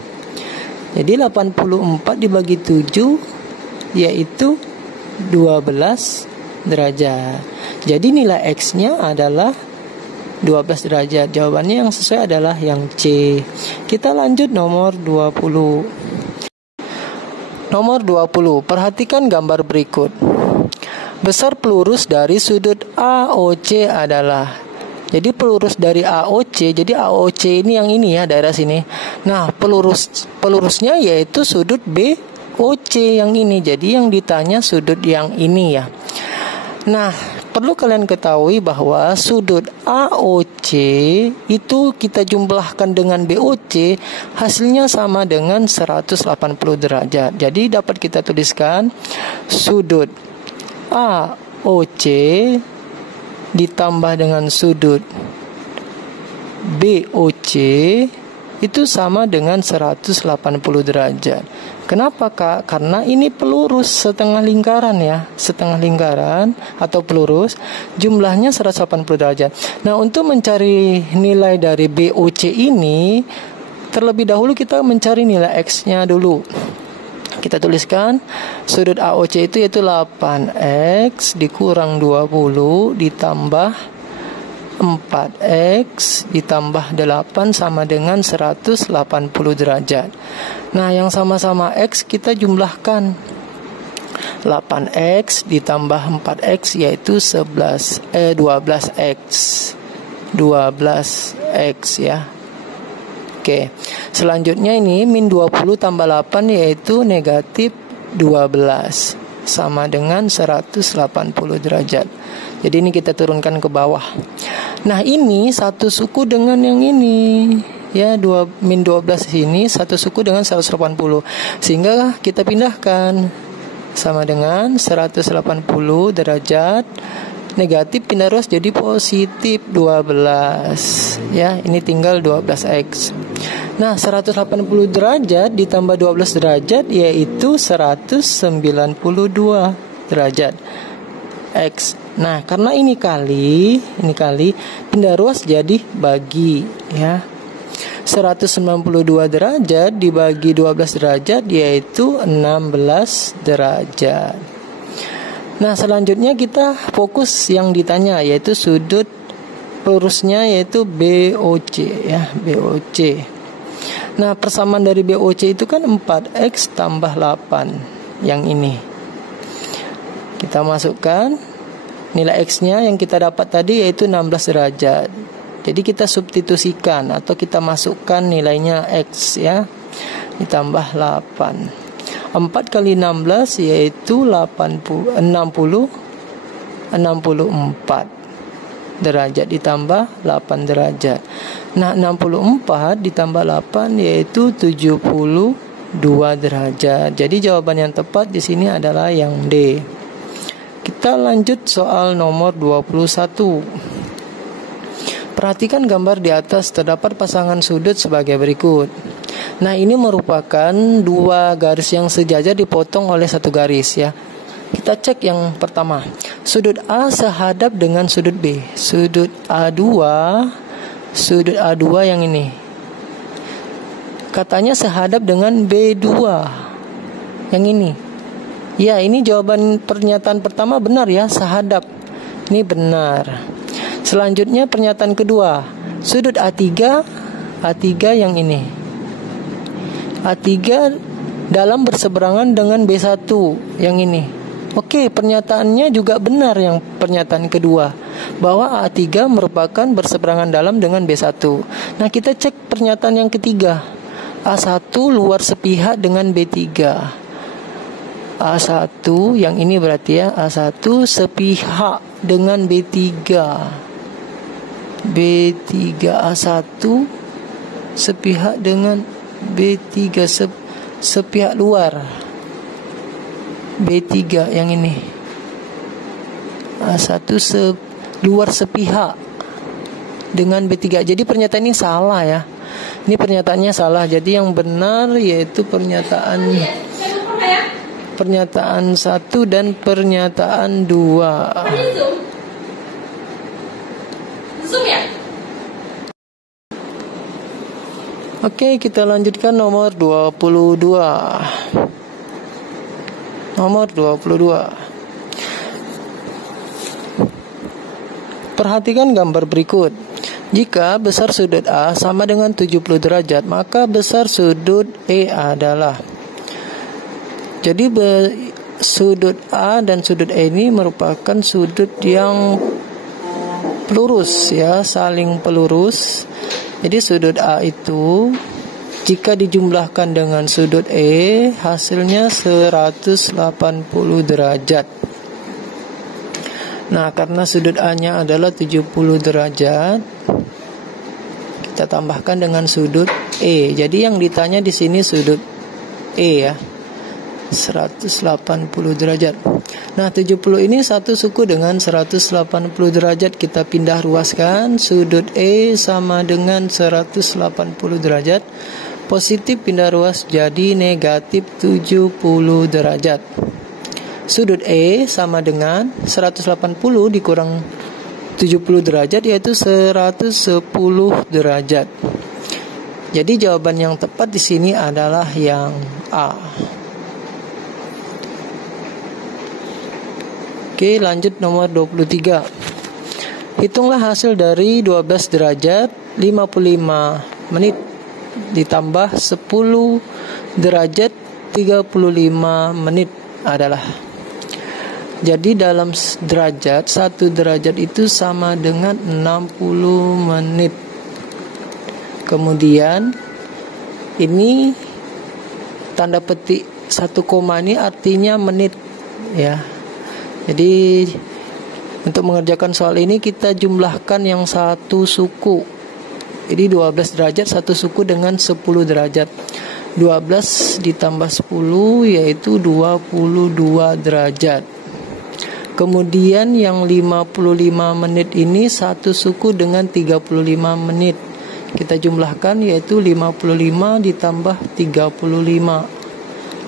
jadi 84 dibagi 7 yaitu 12 derajat. Jadi nilai X-nya adalah 12 derajat. Jawabannya yang sesuai adalah yang C. Kita lanjut nomor 20. Nomor 20. Perhatikan gambar berikut. Besar pelurus dari sudut AOC adalah. Jadi pelurus dari AOC, jadi AOC ini yang ini ya, daerah sini. Nah, pelurusnya yaitu sudut BOC yang ini. Jadi yang ditanya sudut yang ini ya. Nah, perlu kalian ketahui bahwa sudut AOC itu kita jumlahkan dengan BOC, hasilnya sama dengan 180 derajat. Jadi dapat kita tuliskan sudut AOC ditambah dengan sudut BOC itu sama dengan 180 derajat. Kenapa Kak? Karena ini pelurus setengah lingkaran ya, setengah lingkaran atau pelurus, jumlahnya 180 derajat. Nah, untuk mencari nilai dari BOC ini, terlebih dahulu kita mencari nilai X-nya dulu. Kita tuliskan sudut AOC itu yaitu 8X dikurang 20 ditambah 4X ditambah 8 sama dengan 180 derajat. Nah, yang sama-sama X kita jumlahkan. 8X ditambah 4X yaitu 12X. 12X ya. Oke, selanjutnya ini min 20 tambah 8 yaitu negatif 12 sama dengan 180 derajat. Jadi ini kita turunkan ke bawah. Nah ini satu suku dengan yang ini ya, min 12 ini satu suku dengan 180, sehingga kita pindahkan sama dengan 180 derajat. Negatif pindah ruas jadi positif 12 ya, ini tinggal 12X. Nah 180 derajat ditambah 12 derajat yaitu 192 derajat X. Nah karena ini kali pindah ruas jadi bagi ya, 192 derajat dibagi 12 derajat yaitu 16 derajat. Nah selanjutnya kita fokus yang ditanya yaitu sudut pelurusnya yaitu BOC ya, BOC. Nah persamaan dari BOC itu kan 4X tambah 8 yang ini. Kita masukkan nilai X-nya yang kita dapat tadi yaitu 16 derajat. Jadi kita substitusikan atau kita masukkan nilainya X ya, ditambah 8. 4 kali 16 yaitu 64 derajat ditambah 8 derajat. Nah 64 ditambah 8 yaitu 72 derajat. Jadi jawaban yang tepat di sini adalah yang D. Kita lanjut soal nomor 21. Perhatikan gambar di atas, terdapat pasangan sudut sebagai berikut. Nah ini merupakan dua garis yang sejajar dipotong oleh satu garis ya. Kita cek yang pertama. Sudut A sehadap dengan sudut B. Sudut A2 yang ini katanya sehadap dengan B2 yang ini. Ya ini jawaban pernyataan pertama benar ya, sehadap. Ini benar. Selanjutnya pernyataan kedua, sudut A3 yang ini. A3 dalam berseberangan dengan B1 yang ini. Oke, pernyataannya juga benar yang pernyataan kedua, bahwa A3 merupakan berseberangan dalam dengan B1. Nah, kita cek pernyataan yang ketiga. A1 luar sepihak dengan B3. A1 yang ini berarti ya, A1 sepihak dengan B3. B3 A1 sepihak dengan B3 sepihak luar. B3 yang ini. A1 luar sepihak dengan B3. Jadi pernyataan ini salah ya. Ini pernyataannya salah. Jadi yang benar yaitu pernyataan 1 dan pernyataan 2. Oke, kita lanjutkan nomor 22. Nomor 22. Perhatikan gambar berikut. Jika besar sudut A sama dengan 70 derajat, maka besar sudut E adalah. Jadi sudut A dan sudut E ini merupakan sudut yang pelurus ya, saling pelurus. Jadi sudut A itu jika dijumlahkan dengan sudut E hasilnya 180 derajat. Nah, karena sudut A-nya adalah 70 derajat, kita tambahkan dengan sudut E. Jadi yang ditanya di sini sudut E ya. 180 derajat. Nah, 70 ini satu suku dengan 180 derajat. Kita pindah ruaskan. Sudut E sama dengan 180 derajat. Positif pindah ruas jadi negatif 70 derajat. Sudut E sama dengan 180 dikurang 70 derajat yaitu 110 derajat. Jadi jawaban yang tepat di sini adalah yang A. Oke, lanjut nomor 23. Hitunglah hasil dari 12 derajat 55 menit ditambah 10 derajat 35 menit adalah. Jadi dalam derajat, 1 derajat itu sama dengan 60 menit. Kemudian ini tanda petik 1 koma ini artinya menit ya. Jadi untuk mengerjakan soal ini kita jumlahkan yang satu suku. Jadi 12 derajat satu suku dengan 10 derajat. 12 ditambah 10 yaitu 22 derajat. Kemudian yang 55 menit ini satu suku dengan 35 menit. Kita jumlahkan yaitu 55 ditambah 35.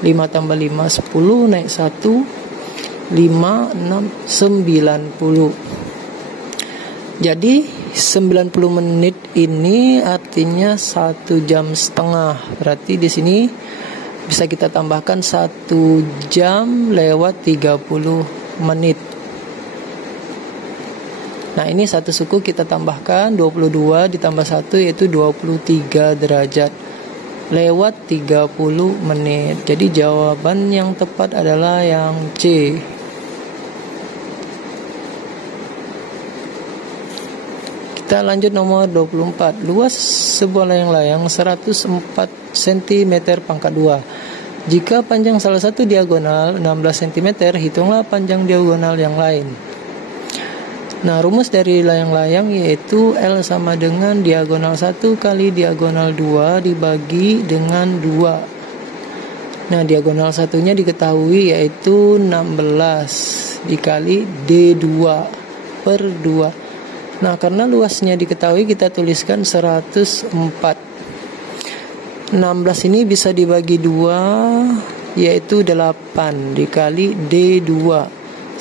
5 tambah 5 10 naik 1 5 6 90. Jadi 90 menit ini artinya 1 jam setengah. Berarti di sini bisa kita tambahkan 1 jam lewat 30 menit. Nah, ini satu suku kita tambahkan 22 ditambah 1 yaitu 23 derajat lewat 30 menit. Jadi jawaban yang tepat adalah yang C. Kita lanjut nomor 24. Luas sebuah layang-layang 104 cm pangkat 2. Jika panjang salah satu diagonal 16 cm, hitunglah panjang diagonal yang lain. Nah, rumus dari layang-layang yaitu L sama dengan diagonal 1 kali diagonal 2 dibagi dengan 2. Nah, diagonal satunya diketahui yaitu 16 dikali D2 per 2. Nah, karena luasnya diketahui kita tuliskan 104. 16 ini bisa dibagi 2 yaitu 8 dikali D2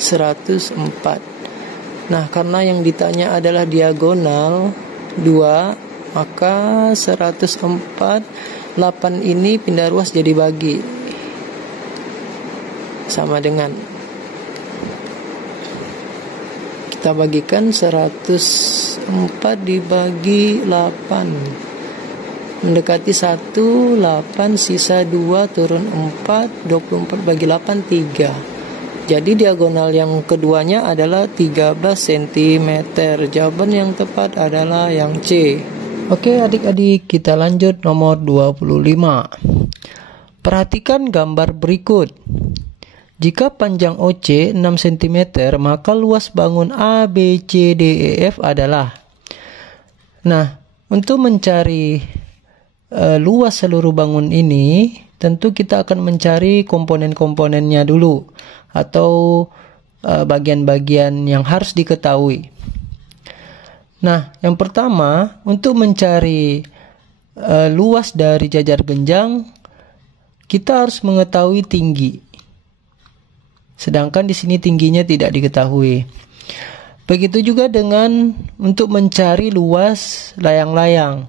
104. Nah, karena yang ditanya adalah diagonal 2, maka 104 8 ini pindah ruas jadi bagi. Sama dengan kita bagikan 104 dibagi 8. Mendekati 1, 8, sisa 2, turun 4, 24 bagi 8, 3. Jadi diagonal yang keduanya adalah 13 cm. Jawaban yang tepat adalah yang C. Oke adik-adik, kita lanjut nomor 25. Perhatikan gambar berikut. Jika panjang OC 6 cm, maka luas bangun A, B, C, D, E, F adalah. Nah, untuk mencari luas seluruh bangun ini, tentu kita akan mencari komponen-komponennya dulu atau bagian-bagian yang harus diketahui. Nah, yang pertama untuk mencari luas dari jajar genjang, kita harus mengetahui tinggi. Sedangkan di sini tingginya tidak diketahui. Begitu juga dengan untuk mencari luas layang-layang.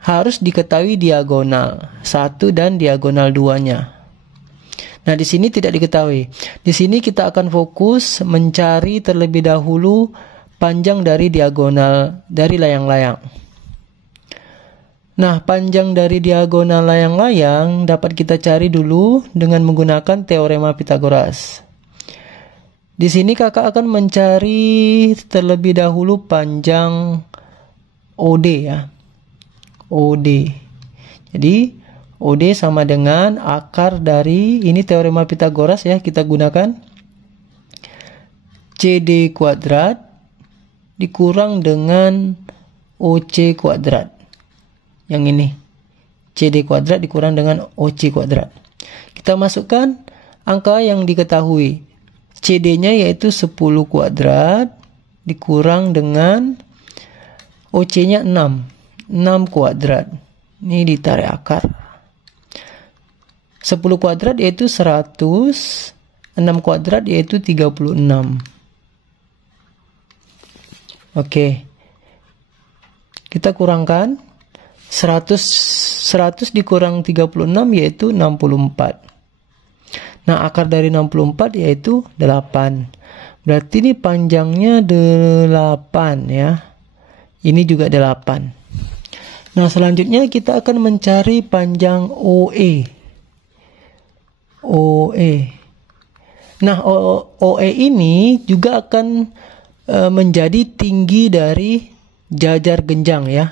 Harus diketahui diagonal 1 dan diagonal 2-nya. Nah, di sini tidak diketahui. Di sini kita akan fokus mencari terlebih dahulu panjang dari diagonal dari layang-layang. Nah, panjang dari diagonal layang-layang dapat kita cari dulu dengan menggunakan teorema Pythagoras. Di sini kakak akan mencari terlebih dahulu panjang OD ya. OD. Jadi OD sama dengan akar dari, ini teorema Pythagoras ya, kita gunakan CD kuadrat dikurang dengan OC kuadrat. Yang ini CD kuadrat dikurang dengan OC kuadrat. Kita masukkan angka yang diketahui. CD-nya yaitu 10 kuadrat dikurang dengan OC-nya 6 kuadrat. Ini ditarik akar. 10 kuadrat yaitu 100, 6 kuadrat yaitu 36. Oke. Kita kurangkan 100 dikurang 36 yaitu 64. Nah, akar dari 64 yaitu 8. Berarti ini panjangnya 8 ya. Ini juga 8. Nah, selanjutnya kita akan mencari panjang OE. OE. Nah, OE ini juga akan menjadi tinggi dari jajar genjang ya.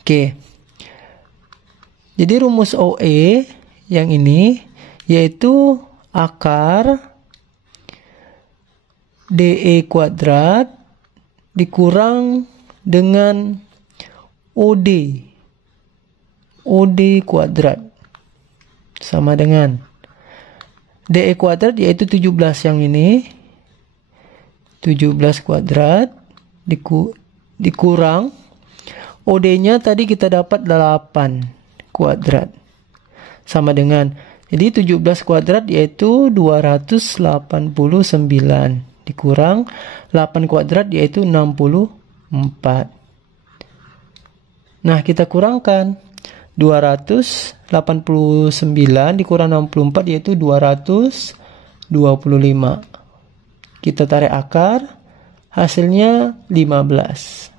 Oke. Jadi rumus OE yang ini yaitu akar DE kuadrat dikurang dengan OD. OD kuadrat sama dengan DE kuadrat yaitu 17 yang ini. 17 kuadrat dikurang OD-nya tadi kita dapat 8 kuadrat. Sama dengan, jadi 17 kuadrat yaitu 289. Dikurang 8 kuadrat yaitu 64. Nah, kita kurangkan. 289 dikurang 64 yaitu 225. Kita tarik akar, hasilnya 15.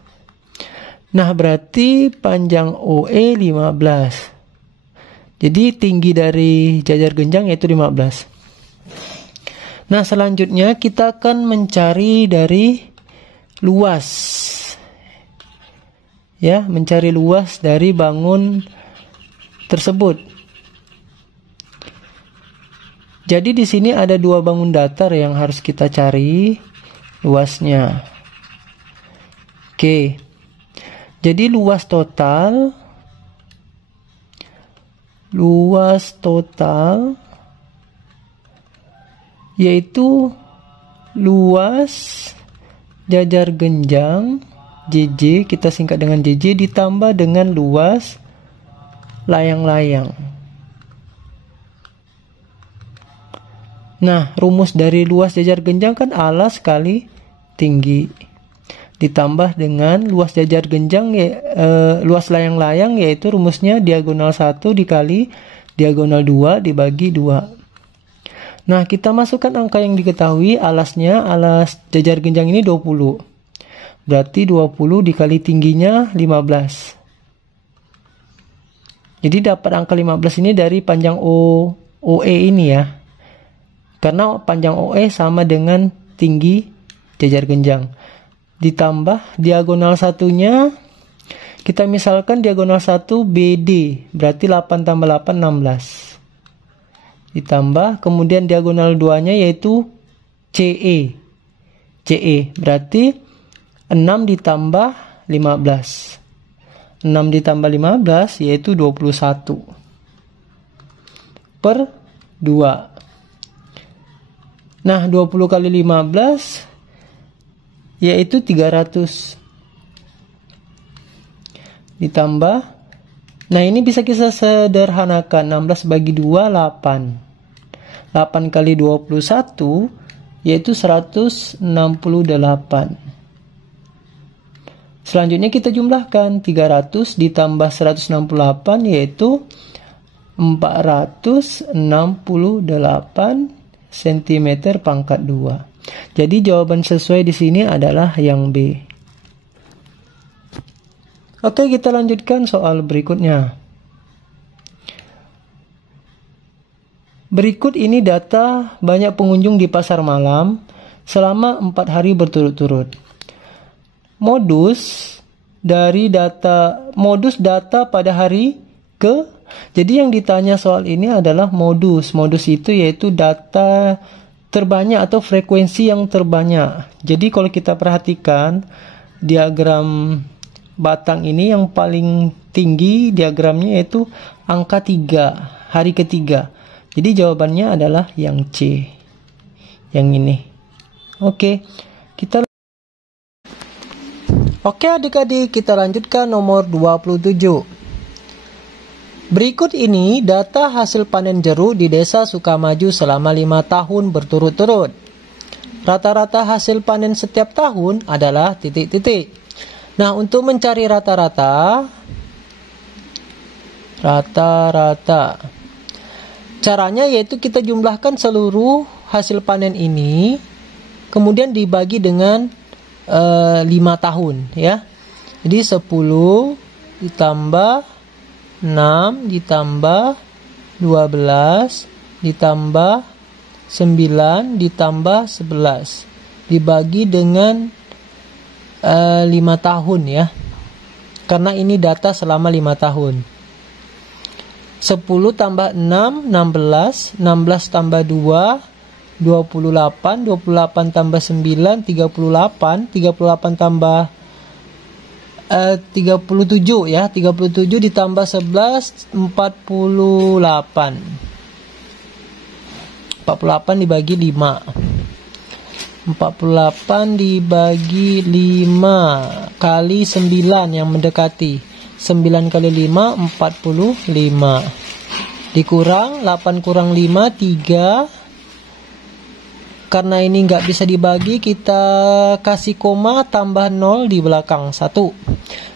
Nah, berarti panjang OE 15. Jadi tinggi dari jajar genjang yaitu 15. Nah, selanjutnya kita akan mencari dari luas. Ya, mencari luas dari bangun tersebut. Jadi di sini ada 2 bangun datar yang harus kita cari luasnya. Oke. Jadi luas total yaitu luas jajar genjang JJ, kita singkat dengan JJ, ditambah dengan luas layang-layang. Nah, rumus dari luas jajar genjang kan alas kali tinggi, ditambah dengan luas jajar genjang luas layang-layang, yaitu rumusnya diagonal 1 dikali diagonal 2 dibagi 2. Nah, kita masukkan angka yang diketahui. Alasnya, alas jajar genjang ini 20. Berarti 20 dikali tingginya 15. Jadi dapat angka 15 ini dari panjang OE ini ya. Karena panjang OE sama dengan tinggi jajar genjang. Ditambah diagonal satunya, kita misalkan diagonal 1 BD, berarti 8 tambah 8, 16. Ditambah, kemudian diagonal 2-nya yaitu CE. CE, berarti 6 ditambah 15. 6 ditambah 15 yaitu 21 per 2. Nah, 20 kali 15 yaitu 300. ditambah, nah ini bisa kita sederhanakan, 16 bagi 2, 8. 8 kali 21, yaitu 168. Selanjutnya kita jumlahkan, 300 ditambah 168, yaitu 468 cm pangkat 2. Jadi jawaban sesuai di sini adalah yang B. Oke, kita lanjutkan soal berikutnya. Berikut ini data banyak pengunjung di pasar malam selama 4 hari berturut-turut. Modus data pada hari ke. Jadi yang ditanya soal ini adalah modus. Modus itu yaitu data terbanyak atau frekuensi yang terbanyak. Jadi kalau kita perhatikan diagram batang ini, yang paling tinggi diagramnya yaitu angka 3, hari ketiga. Jadi jawabannya adalah yang C, yang ini. Oke, adik-adik, kita lanjutkan nomor 27. Berikut ini data hasil panen jeruk di Desa Sukamaju selama 5 tahun berturut-turut. Rata-rata hasil panen setiap tahun adalah titik-titik. Nah, untuk mencari rata-rata, caranya yaitu kita jumlahkan seluruh hasil panen ini, kemudian dibagi dengan 5 tahun, ya. Jadi 10 ditambah 6 ditambah 12 ditambah 9 ditambah 11 dibagi dengan 5 tahun, ya. Karena ini data selama 5 tahun. 10 tambah 6, 16. 16 tambah 2, 28. 28 tambah 9, 38. 38 tambah 37, ya. 37 ditambah 11, 48. 48 dibagi 5. 48 dibagi 5 kali 9 yang mendekati. 9 kali 5, 45. Dikurang, 8 kurang 5, 3. Karena ini nggak bisa dibagi, kita kasih koma tambah 0 di belakang 1.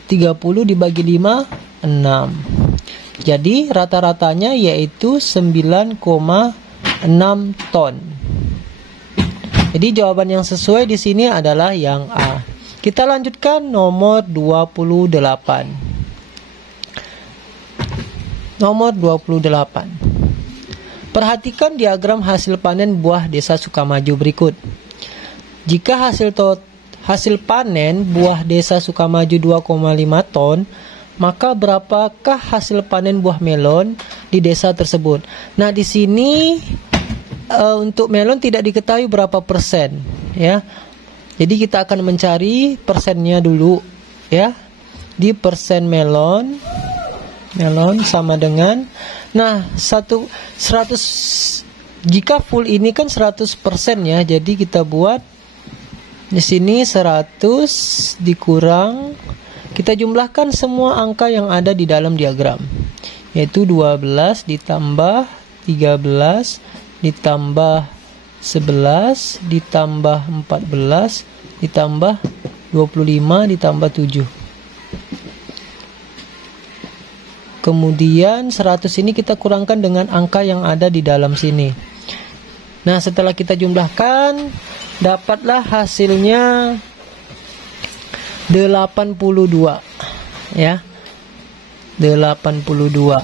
30 dibagi 5, 6. Jadi rata-ratanya yaitu 9,6 ton. Jadi jawaban yang sesuai di sini adalah yang A. Kita lanjutkan nomor 28. Nomor 28. Perhatikan diagram hasil panen buah Desa Sukamaju berikut. Jika hasil panen buah Desa Sukamaju 2,5 ton, maka berapakah hasil panen buah melon di desa tersebut? Nah, di sini untuk melon tidak diketahui berapa persen, ya. Jadi kita akan mencari persennya dulu, ya. Di persen melon sama dengan, nah, 100, jika full ini kan 100%, ya. Jadi kita buat di sini 100 dikurang, kita jumlahkan semua angka yang ada di dalam diagram, yaitu 12 ditambah 13 ditambah 11 ditambah 14 ditambah 25 ditambah 7. Kemudian 100 ini kita kurangkan dengan angka yang ada di dalam sini. Nah, setelah kita jumlahkan, dapatlah hasilnya 82, ya. 82.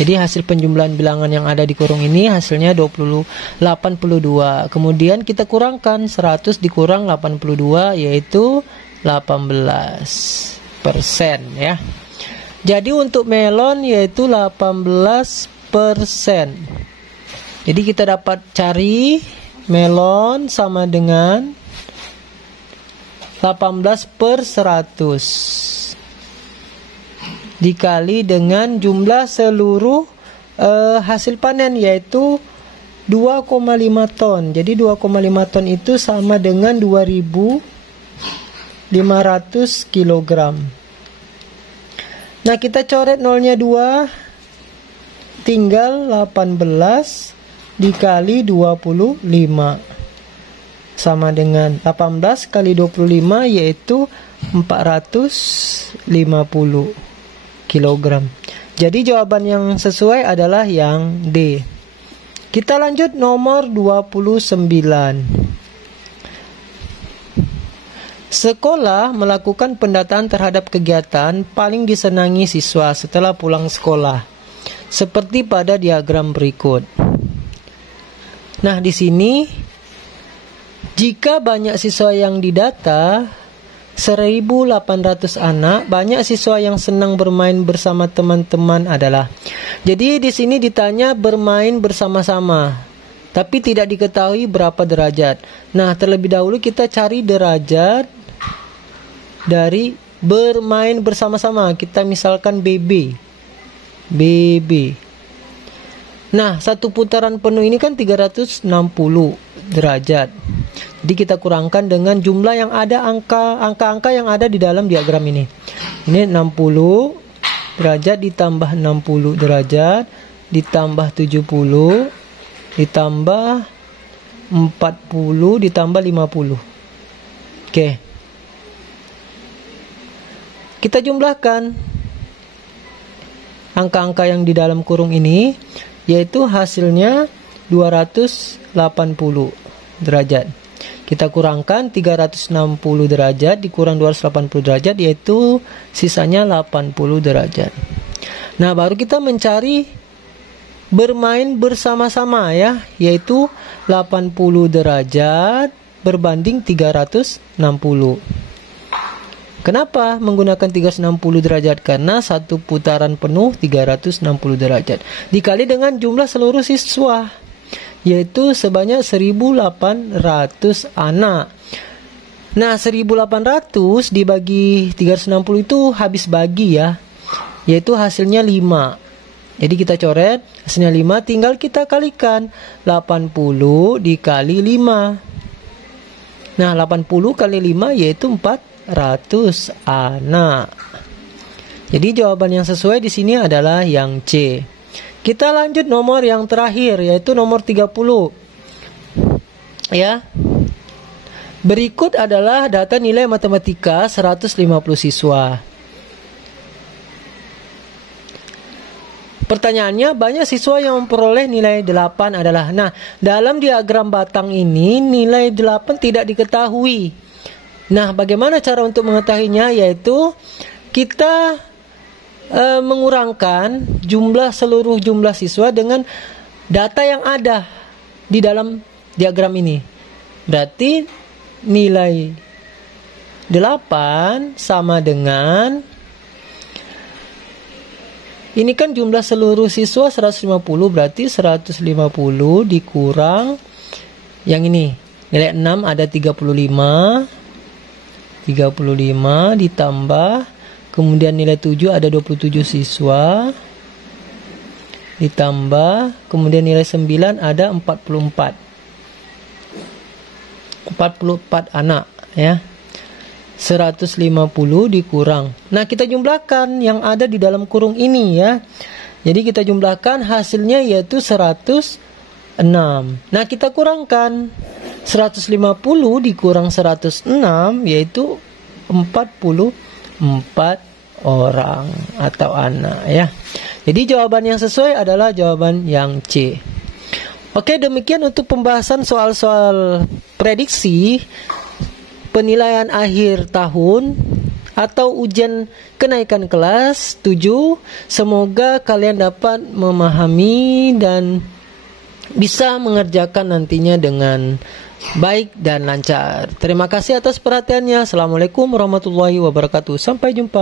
Jadi hasil penjumlahan bilangan yang ada di kurung ini hasilnya 82. Kemudian kita kurangkan 100 dikurang 82, yaitu 18%, ya. Jadi untuk melon yaitu 18%. Jadi kita dapat cari melon sama dengan 18/100 dikali dengan jumlah seluruh hasil panen yaitu 2,5 ton. Jadi 2,5 ton itu sama dengan 2.500 kg. Nah, kita coret nolnya 2, tinggal 18 dikali 25 sama dengan 18 kali 25 yaitu 450 kg. Jadi jawaban yang sesuai adalah yang D. Kita lanjut nomor 29. Sekolah melakukan pendataan terhadap kegiatan paling disenangi siswa setelah pulang sekolah, seperti pada diagram berikut. Nah, di sini jika banyak siswa yang didata 1.800 anak, banyak siswa yang senang bermain bersama teman-teman adalah. Jadi di sini ditanya bermain bersama-sama, tapi tidak diketahui berapa derajat. Nah, terlebih dahulu kita cari derajat dari bermain bersama-sama. Kita misalkan BB. Nah, satu putaran penuh ini kan 360 derajat. Jadi kita kurangkan dengan jumlah yang ada, angka-angka yang ada di dalam diagram ini. Ini 60 derajat ditambah 60 derajat ditambah 70 ditambah 40 ditambah 50. Oke. Kita jumlahkan angka-angka yang di dalam kurung ini, yaitu hasilnya 280 derajat. Kita kurangkan 360 derajat dikurang 280 derajat, yaitu sisanya 80 derajat. Nah, baru kita mencari bermain bersama-sama ya, yaitu 80 derajat berbanding 360. Kenapa menggunakan 360 derajat? Karena satu putaran penuh 360 derajat dikali dengan jumlah seluruh siswa, yaitu sebanyak 1.800 anak. Nah, 1.800 dibagi 360 itu habis bagi ya, yaitu hasilnya 5. Jadi kita coret hasilnya 5, tinggal kita kalikan 80 dikali 5. Nah, 80 kali 5 yaitu 400 anak. Jadi jawaban yang sesuai di sini adalah yang C. Kita lanjut nomor yang terakhir, yaitu nomor 30. Ya. Berikut adalah data nilai matematika 150 siswa. Pertanyaannya, banyak siswa yang memperoleh nilai 8 adalah. Nah, dalam diagram batang ini nilai 8 tidak diketahui. Nah, bagaimana cara untuk mengetahuinya? Yaitu kita mengurangkan seluruh jumlah siswa dengan data yang ada di dalam diagram ini. Berarti nilai 8 sama dengan, ini kan jumlah seluruh siswa 150, berarti 150 dikurang yang ini. Nilai 6 ada 35 ditambah, kemudian nilai 7 ada 27 siswa, ditambah, kemudian nilai 9 ada 44 anak ya. 150 dikurang. Nah, kita jumlahkan yang ada di dalam kurung ini ya. Jadi kita jumlahkan hasilnya yaitu 106. Nah, kita kurangkan 150 dikurang 106 yaitu 44 orang atau anak ya. Jadi jawaban yang sesuai adalah jawaban yang C. Oke, demikian untuk pembahasan soal-soal prediksi penilaian akhir tahun atau ujian kenaikan kelas 7. Semoga kalian dapat memahami dan bisa mengerjakan nantinya dengan baik dan lancar. Terima kasih atas perhatiannya. Assalamualaikum warahmatullahi wabarakatuh. Sampai jumpa.